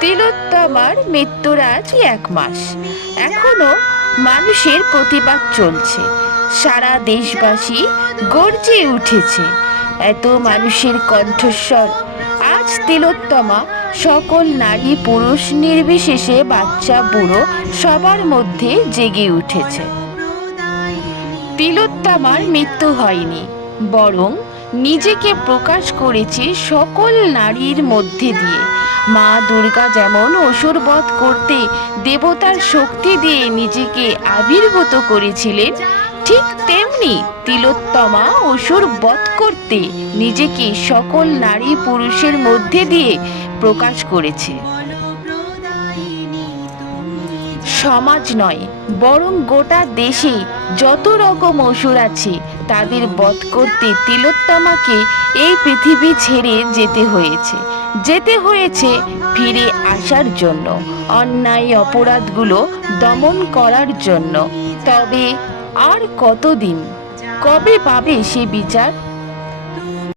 তিলোত্তমার মৃত্যুর আজ এক মাস। এখনও মানুষের প্রতিবাদ চলছে। সারা দেশবাসী গর্জে উঠেছে। এত মানুষের কণ্ঠস্বর। আজ তিলোত্তমা সকল নারী পুরুষ নির্বিশেষে বাচ্চা বুড়ো সবার মধ্যে জেগে উঠেছে। তিলোত্তমার মৃত্যু হয়নি, বরং নিজেকে প্রকাশ করেছে সকল নারীর মধ্যে দিয়ে। মা দুর্গা যেমন অসুর বধ করতে দেবতার শক্তি দিয়ে নিজেকে আবির্ভূত করেছিলেন, ঠিক তেমনি তিলোত্তমা অসুর বধ করতে নিজেকে সকল নারী পুরুষের মধ্যে দিয়ে প্রকাশ করেছে। সমাজ নয়, বরং গোটা দেশে যত রকম অসুর আছে, তাদের বধ করতে তিলোত্তমাকে এই পৃথিবী ছেড়ে যেতে হয়েছে। যেতে হয়েছে ফিরে আসার জন্য, অন্যায় অপরাধগুলো দমন করার জন্য। তবে আর কতদিন? কবে পাবে সে বিচার?